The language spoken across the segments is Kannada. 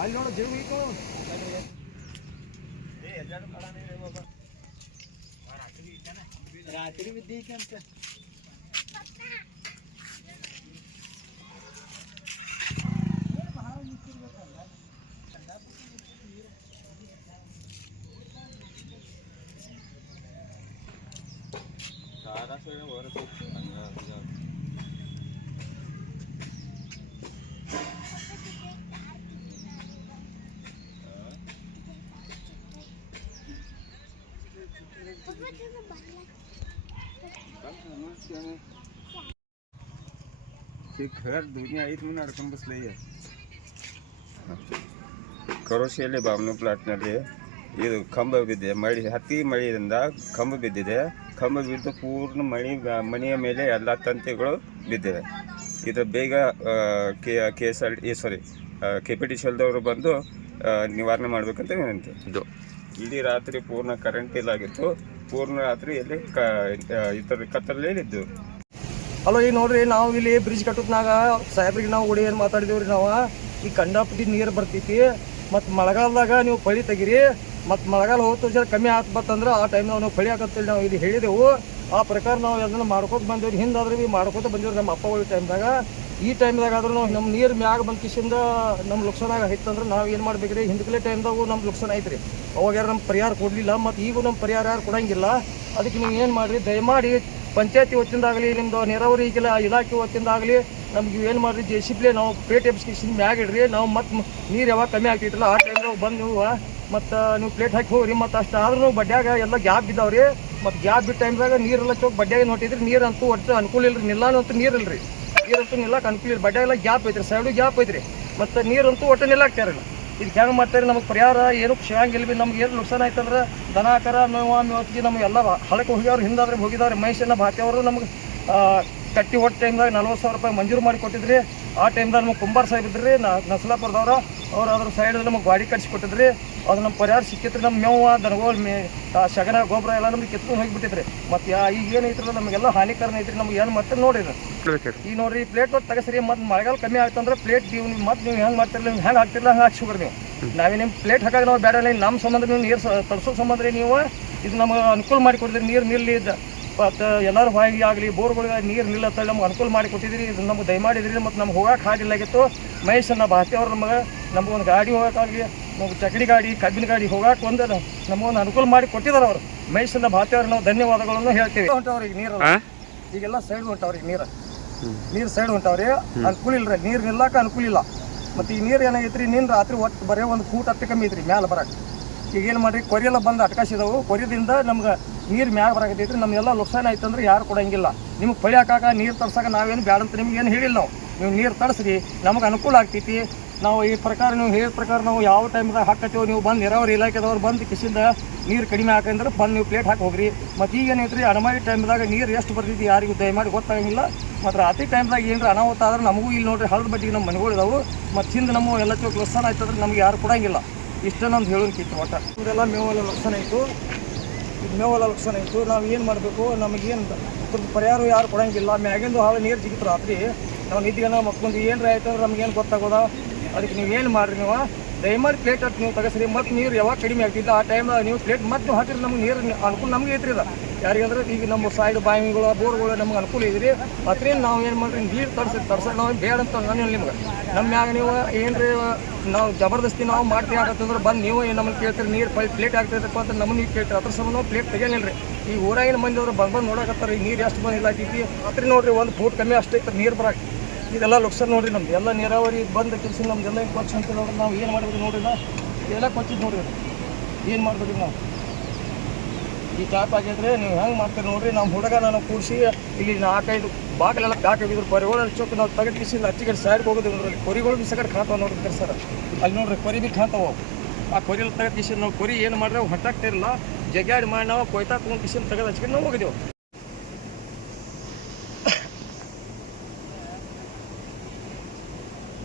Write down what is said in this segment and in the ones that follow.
ಅಲ್ಲಿ ನೋಡು ಜೀವ ಐತೋ ರಾತ್ರಿ ಬಿದ್ದೈತೆ ते घर दोन्ही आहेत म्हणून अडकून बसले ಕರೋಶಿಯಲ್ಲಿ ಬಾಮ್ನು ಪ್ಲಾಟ್ನಲ್ಲಿ ಇದು ಕಂಬ ಬಿದ್ದಿದೆ ಮಳೆ ಹತ್ತಿ ಮಳೆಯಿಂದ ಕಂಬ ಬಿದ್ದಿದೆ ಕಂಬ ಬಿದ್ದು ಪೂರ್ಣ ಮಳೆ ಮನೆಯ ಮೇಲೆ ಎಲ್ಲ ತಂತಿಗಳು ಬಿದ್ದಿವೆ ಇದು ಬೇಗ K K S R T sorry K P T ಶಲ್ದವರು ಬಂದು ಆ, ನಿವಾರಣೆ ಮಾಡಬೇಕಂತ ವಿನಂತಿ ಇದು ಇಡೀ ರಾತ್ರಿ ಪೂರ್ಣ ಕರೆಂಟ್ ಇಲ್ಲಾಗಿತ್ತು ಪೂರ್ಣ ರಾತ್ರಿಯಲ್ಲಿ ಕ ಇತರ ಕತ್ತಲಲ್ಲಿ ಇದ್ದು ಹಲೋ ಈಗ ನೋಡ್ರಿ, ನಾವು ಇಲ್ಲಿ ಬ್ರಿಡ್ಜ್ ಕಟ್ಟೋದ್ನಾಗ ಸಾಹೇಬ್ರಿಗೆ ನಾವು ಓಡಿ ಏನು ಮಾತಾಡಿದೇವ್ರಿ ನಾವು? ಈ ಕಂಡಾಪಟ್ಟಿ ನೀರು ಬರ್ತೈತಿ, ಮತ್ತು ಮಳೆಗಾಲದಾಗ ನೀವು ಪಳಿ ತೆಗಿರಿ, ಮತ್ತು ಮಳೆಗಾಲ ಹೋಗ್ತು ಜರ ಕಮ್ಮಿ ಆತ್ ಬತ್ತಂದ್ರೆ ಆ ಟೈಮ್ನಾಗ ನಾವು ಪಳಿ ಹಾಕತ್ತೇಳಿ ನಾವು ಇಲ್ಲಿ ಹೇಳಿದೆವು. ಆ ಪ್ರಕಾರ ನಾವು ಅದನ್ನು ಮಾಡ್ಕೋತ ಬಂದೇವ್ರಿ. ಹಿಂದಾದ್ರೆ ಮಾಡ್ಕೋತ ಬಂದೇವ್ರಿ ನಮ್ಮ ಅಪ್ಪ ಹೋಗಿ ಟೈಮ್ದಾಗ ಈ ಟೈಮ್ದಾಗ ಆದ್ರೂ ನಾವು ನಮ್ಮ ನೀರು ಮ್ಯಾಗ ಬಂದ ಕಿಶಿಂದ ನಮ್ಮ ಲುಕ್ಸಾನಾಗ ಐತಂದ್ರೆ ನಾವು ಏನು ಮಾಡ್ಬೇಕ್ರಿ? ಹಿಂದ್ಕಲೆ ಟೈಮ್ದಾಗೂ ನಮ್ಮ ಲುಕ್ಸಾನ ಐತ್ರಿ ಅವಾಗ ಯಾರು ನಮ್ಮ ಪರಿಹಾರ ಕೊಡಲಿಲ್ಲ, ಮತ್ತು ಈಗೂ ನಮ್ಮ ಪರಿಹಾರ ಯಾರು ಕೊಡಂಗಿಲ್ಲ. ಅದಕ್ಕೆ ನೀವು ಏನು ಮಾಡಿರಿ? ದಯಮಾಡಿ ಪಂಚಾಯತಿ ಹೊತ್ತಿಂದಾಗಲಿ ನಿಮ್ಮದು ನೀರಾವರಿ ಈಗಿಲ್ಲ ಇಲಾಖೆ ಹೊತ್ತಿಂದಾಗಲಿ ನಮ್ಗೆ ಏನು ಮಾಡಿರಿ? ಜೆ ಸಿ ನಾವು ಪ್ಲೇಟ್ ಎಬ್ಸ್ಕಿಸಿನ ಮ್ಯಾಗ ಇಡ್ರಿ. ನಾವು ಮತ್ತೆ ನೀರು ಯಾವಾಗ ಕಮ್ಮಿ ಆಗ್ತೈತಲ್ಲ ಆ ಟೈಮ್ದಾಗ ಬಂದು ನೀವು, ಮತ್ತು ನೀವು ಪ್ಲೇಟ್ ಹಾಕಿ ಹೋಗ್ರಿ. ಮತ್ತು ಅಷ್ಟು ಆದ್ರೂ ಬಡ್ಡ್ಯಾಗ ಎಲ್ಲ ಗ್ಯಾಪ್ ಬಿದ್ದಾವ್ರಿ. ಮತ್ತು ಗ್ಯಾಪ್ ಬಿದ್ದ ಟೈಮ್ದಾಗ ನೀರೆಲ್ಲ ಚೌಕ್ ಬಡ್ಡ್ಯಾಗ ನೋಟಿದ್ರಿ ನೀರಂತೂ ಒಟ್ಟು ಅನುಕೂಲ ಇಲ್ರಿ. ನಿಲ್ಲಾನಂತೂ ನೀರಿಲ್ಲ ಇಲ್ರಿ. ನೀರಂತೂ ನಿಲ್ಲಕ್ಕೆ ಅನುಕೂಲ ಇಲ್ಲ ಎಲ್ಲ ಗ್ಯಾಪ್ ಐತ್ರಿ ಸೈಡು ಗ್ಯಾಪ್ ಐತ್ರಿ. ಮತ್ತು ನೀರಂತೂ ಒಟ್ಟು ನಿಲ್ಲಾಕ್ಯಾರ ಇದು ಹೆಂಗೆ ಮಾಡ್ತಾರೆ ನಮಗೆ ಪರಿಹಾರ ಏನು ಸಿಗಂಗಿಲ್ಲ ಬಿ, ನಮ್ಗೆ ಏನು ನುಕ್ಸಾನ ಆಯ್ತಂದ್ರೆ ದನ, ಕರ ನೋವು ಮೇವತ್ತಿಗೆ ನಮ್ಗೆ ಎಲ್ಲ ಹಳಕ್ಕೆ ಹೋಗ್ಯಾವ್ರು, ಹಿಂದಾದ್ರೆ ಹೋಗಿದಾರೆ ಮಹೇಶನ ಭಾತಿಯವರು ನಮ್ಗೆ ಕಟ್ಟಿ ಹೊಟ್ಟು ಟೈಮ್ದಾಗ ನಲ್ವತ್ತು ಸಾವಿರ ರೂಪಾಯಿ ಮಂಜೂರು ಮಾಡಿ ಕೊಟ್ಟಿದ್ರಿ. ಆ ಟೈಮ್ದಾಗ ನಮ್ಗೆ ಕುಂಬಾರ ಸಾಹೇಬ್ ಇದ್ರಿ, ನಾ ನಸಲಾಪುರದವ್ರು. ಅವ್ರು ಅದ್ರ ಸೈಡ್ ನಮಗೆ ಗಾಡಿ ಕಟ್ಸಿ ಕೊಟ್ಟಿದ್ರಿ. ಅದು ನಮ್ಮ ಪರಿಹಾರ ಸಿಕ್ಕಿತ್ರಿ ನಮ್ಮ ಮೇವ ದನಗೋಲ್ ಮೇ ಶಗನ ಗೊಬ್ಬರ ಎಲ್ಲ ನಮ್ಗೆ ಕಿತ್ಕೊಂಡು ಹೋಗಿಬಿಟ್ಟಿದ್ರಿ ಮತ್ತು ಯಾ ಈಗ ಏನು ಐತ್ರಲ್ಲ ನಮಗೆಲ್ಲ ಹಾನಿಕಾರನ ಐತ್ರಿ ನಮ್ಗೆ ಏನು ಮತ್ತೆ ನೋಡಿರಿ. ಈಗ ನೋಡ್ರಿ ಪ್ಲೇಟ್ ಒಟ್ಟು ತಗಸ್ರಿ ಮತ್ತೆ ಮಳೆಗಾಲ ಕಮ್ಮಿ ಅಂದ್ರೆ ಪ್ಲೇಟ್ ನೀವು ಮತ್ತೆ ನೀವು ಹೆಂಗೆ ಮಾಡ್ತಿರಲಿಲ್ಲ ನೀವು ಹೆಂಗೆ ಹಾಕ್ತಿರಲ್ಲ ಹಂಗೆ ಹಾಕ್ಸಿಬ್ರಿ ನೀವು. ನಾವೇ ನಿಮ್ಮ ಪ್ಲೇಟ್ ಹಾಕಾಗ ನಾವು ಬೇಡ ಇಲ್ಲ ನಮ್ಮ ಸಂಬಂಧ ನೀವು ನೀರು ತರ್ಸೋ ಸಂಬಂಧ ರೀ ನೀವು. ಇದು ನಮಗೆ ಅನುಕೂಲ ಮಾಡಿ ಕೊಡಿದ್ರಿ ನೀರು ನಿಲ್ಲಿ ಮತ್ತು ಎಲ್ಲರೂ ಬಾಯಿಗೆ ಆಗಲಿ ಬೋರ್ಗಳಿಗೆ ನೀರು ನಿಲ್ಲತ್ತಲ್ಲಿ ನಮ್ಗೆ ಅನುಕೂಲ ಮಾಡಿ ಕೊಟ್ಟಿದ್ರಿ ಇದು ನಮ್ಗೆ ದಯಮಾಡಿದ್ರಿ ಮತ್ತು ನಮ್ಗೆ ಹೋಗಕ್ಕೆ ಆಗಿಲ್ಲಾಗಿತ್ತು ಮಹೇಶ್ ಭಾತಿ ಅವ್ರು ನಮಗೆ ನಮ್ಗೆ ಒಂದು ಗಾಡಿ ಹೋಗೋಕ್ಕಾಗಲಿ ನಮ್ಗೆ ಚಕಡಿ ಗಾಡಿ ಕಬ್ಬಿನ ಗಾಡಿ ಹೋಗಕ್ಕೆ ಒಂದು ನಮಗೊಂದು ಅನುಕೂಲ ಮಾಡಿ ಕೊಟ್ಟಿದ್ದಾರೆ ಅವರು. ಮೈಸೂರಿನ ಭಾತಿ ನಾವು ಧನ್ಯವಾದಗಳನ್ನು ಹೇಳ್ತೀವಿ. ಈಗ ನೀರು ಈಗೆಲ್ಲ ಸೈಡ್ ಹೊಂಟವ್ರಿ ನೀರು. ನೀರು ಸೈಡ್ ಹೊಂಟವ್ರಿ ಅನುಕೂಲ ಇಲ್ರಿ. ನೀರು ನಿಲ್ಲಕ್ಕೆ ಅನುಕೂಲ ಇಲ್ಲ. ಮತ್ತು ಈ ನೀರು ರೀ ನಿನ್ನ ರಾತ್ರಿ ಒಟ್ಟು ಬರೀ ಒಂದು ಫೂಟ್ ಹತ್ತು ಕಮ್ಮಿ ಐತ್ರಿ ಮ್ಯಾಲೆ ಬರಕ್ಕೆ ಈಗ ಏನು ಮಾಡ್ರಿ? ಕೊರಿಯೆಲ್ಲ ಬಂದು ಅಟ್ಕಾಸಿದವು. ಕೊರಿಯದಿಂದ ನಮ್ಗೆ ನೀರು ಮ್ಯಾಗ ಬರಕತ್ತೈತ್ರಿ. ನಮ್ಗೆಲ್ಲ ನುಕ್ಸಾನ ಆಯ್ತಂದ್ರೆ ಯಾರು ಕೊಡಂಗಿಲ್ಲ. ನಿಮ್ಗೆ ಪಳಿ ಹಾಕಾಕ ನೀರು ತರ್ಸಕ್ಕೆ ನಾವೇನು ಬೇಡ ಅಂತ ನಿಮ್ಗೆ ಏನು ಹೇಳಿಲ್ಲ ನಾವು. ನೀವು ನೀರು ತರಿಸ್ರಿ. ನಮಗೆ ಅನುಕೂಲ ಆಗ್ತೈತಿ. ನಾವು ಈ ಪ್ರಕಾರ ನೀವು ಹೇಳಿದ ಪ್ರಕಾರ ನಾವು ಯಾವ ಟೈಮ್ದಾಗ ಹಾಕತ್ತೀವಿ, ನೀವು ಬಂದು ನೀರಾವರಿ ಇಲಾಖೆದವ್ರು ಬಂದು ಕಿಸಿಂದ ನೀರು ಕಡಿಮೆ ಹಾಕಂದ್ರೆ ಬಂದು ನೀವು ಪ್ಲೇಟ್ ಹಾಕಿ ಹೋಗ್ರಿ. ಮತ್ತು ಈಗ ಏನೈತ್ರಿ ಅಣಮಾರಿ ಟೈಮ್ದಾಗ ನೀರು ಎಷ್ಟು ಬರ್ತೈತಿ ಯಾರಿಗೂ ದಯಮಾಡಿ ಗೊತ್ತಾಗಂಗಿಲ್ಲ. ಮತ್ತು ರಾತ್ರಿ ಟೈಮ್ದಾಗ ಏನ್ರ ಅನಾಹುತ ಆದ್ರೆ ನಮಗೂ ಇಲ್ಲಿ ನೋಡ್ರಿ ಹಳದ ಬಟ್ಟಿಗೆ ನಮ್ಮ ಮನೆಗಳು ಇದಾವು. ಮತ್ತು ಹಿಂದೆ ನಮ್ಮ ಎಲ್ಲ ಚೌಕ್ ಲಕ್ಷಣ ಆಯ್ತಂದ್ರೆ ನಮ್ಗೆ ಯಾರು ಕೊಡಂಗಿಲ್ಲ. ಇಷ್ಟ ನಮ್ದು ಹೇಳೋನ್ಕಿತ್ತು ಒಟ್ಟ. ಇವರೆಲ್ಲ ಮೇವಲ್ಲ ಲಕ್ಷಣ ಇತ್ತು. ಇದು ಮೇವಲ್ಲ ಲಕ್ಷಣ ಇತ್ತು. ನಾವು ಏನು ಮಾಡಬೇಕು? ನಮಗೇನು ಅದ್ರದ್ದು ಪರಿಹಾರ ಯಾರು ಕೊಡಂಗಿಲ್ಲ. ಮ್ಯಾಗಿಂದು ಹಾಳು ನೀರು ಸಿಗುತ್ತೆ ರಾತ್ರಿ. ನಾವು ನಿದ್ಗೆನ ಮಕ್ಕಳು ಏನಾರ ಆಯ್ತು ಅಂದ್ರೆ ನಮ್ಗೇನು ಗೊತ್ತಾಗೋದ? ಅದಕ್ಕೆ ನೀವು ಏನು ಮಾಡಿರಿ ನೀವು? ಡೈಮರ್ ಪ್ಲೇಟ್ ಹತ್ತು ನೀವು ತಗಸ್ರಿ. ಮತ್ತು ನೀರು ಯಾವಾಗ ಕಡಿಮೆ ಆಗ್ತಿದ್ದ ಆ ಟೈಮ್ ನೀವು ಪ್ಲೇಟ್ ಮತ್ತೆ ನೀವು ನಮ್ಗೆ ನೀರು ಅನುಕೂಲ ನಮಗೆ ಐತ್ರಿ ಅದ ಯಾರಿಗಂದ್ರೆ ಈಗ ನಮ್ಮ ಸೈಡ್ ಬಾವಿಗಳು, ಬೋರ್ಗಳು ನಮ್ಗೆ ಅನುಕೂಲ ಇದ್ರಿ ಅದ್ರಿಂದ ನಾವು ಏನು ಮಾಡ್ರಿ? ನೀರು ತರ್ಸ ತರ್ಸ ನಾವು ಬೇಡ ಅಂತ ನಾನು ನಿಮ್ಗೆ. ನಮ್ಮ ಮ್ಯಾಗ ನೀವು ಏನ್ರಿ ನಾವು ಜಬರ್ದಸ್ತಿ ನಾವು ಮಾಡ್ತೀವಿ ಆಗತ್ತಂದ್ರೆ ಬಂದು ನೀವು ಏನು ನಮ್ಮನ್ನು ಕೇಳ್ತೀರಿ. ನೀರು ಪೈ ಪ್ಲೇಟ್ ಆಗ್ತೈತಪ್ಪ ಅಂತ ನಮ್ಮ ನೀವು ಕೇಳ್ತೀರಿ. ಅದ್ರ ಸಂಬಂಧ ನಾವು ಪ್ಲೇಟ್ ತೆಗಿಯಲಿಲ್ಲ ಈ ಊರಾಗಿನ ಮಂದಿ ಅವ್ರು ಬಂದು ಬಂದು ನೋಡಕತ್ತಾರೆ. ಈಗ ನೀರು ಎಷ್ಟು ಬಂದಿಲ್ಲ ಆಗ್ತೈತಿ ಅತ್ರಿ ನೋಡ್ರಿ ಒಂದು ಫೂಟ್ ಕಮ್ಮಿ ಅಷ್ಟೈತೆ ನೀರು ಬರಾಕ್. ಇದೆಲ್ಲ ಲೊಕ್ಸರ್ ನೋಡ್ರಿ ನಮ್ದು. ಎಲ್ಲ ನೀರಾವರಿ ಬಂದ ಕೆಲಸ ನಮ್ದೆಲ್ಲ ಹಿಂಗೆ ಕೊಚ್ಚ ಅಂತ ನೋಡ್ರಿ. ನಾವು ಏನು ಮಾಡ್ಬೇಕು ನೋಡ್ರಿ ನಾ ಎಲ್ಲ ಕೊಚ್ಚಿದ್ದು ನೋಡ್ರಿ ಏನು ಮಾಡ್ಬೋದು ನಾವು? ಈ ಟ್ಯಾಪ್ ಆಗಿದ್ರೆ ನೀವು ಹೆಂಗೆ ಮಾಡ್ತೀರಿ ನೋಡ್ರಿ? ನಮ್ಮ ಹುಡುಗ ನಾನು ಕೂಡಿಸಿ ಇಲ್ಲಿ ನಾಲ್ಕೈದು ಬಾಗಿಲೆಲ್ಲ ಆಗಿದ್ರು ಪರಿಗಳು ಚೊಕ್ಕ ನಾವು ತೆಗೆದು ಕಿಸಿ ಹಚ್ಚಿಗೆ ಸೈಡ್ಗೆ ಹೋಗೋದು ನೋಡ್ರಿ ಕೊರಿಗಳು ಬಿ ಸಗಡ್ ಕಾಣ್ತಾವೆ ನೋಡ್ರಿ ಸರ್. ಅಲ್ಲಿ ನೋಡ್ರಿ ಕೊರಿ ಬಿ ಅವು. ಆ ಕೊರಿಯಲ್ಲಿ ತೆಗೆದು ಕಿಸಿ ನಾವು ಕೊರಿ ಏನು ಮಾಡ್ರೆ ಹೊಟ್ಟಾಗ್ತಿರಲ್ಲ ಜಗ್ಯಾಡಿ ಮಾಡಿ ನಾವು ಕೊಯ್ತಾ ತೊಗೊಂಡು ಕಿಸಿನ ತೆಗೆದು ಹಚ್ಕೊಂಡು ನಾವು ಹೋಗಿದ್ದೆವು.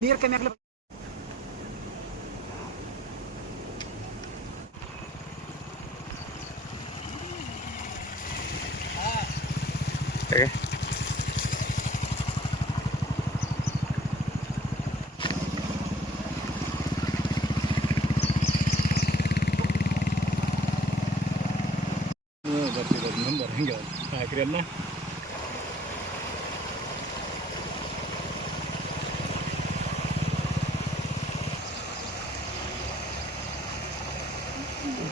ನೀರು ಕಮ್ಮಿ ಆಗ್ಲಿ ಬರ್ತಿದ್ದಾರೆ ನಂಬರ್ ಹಿಂಗೆ ಹಾಕ್ರಿ ಅನ್ನ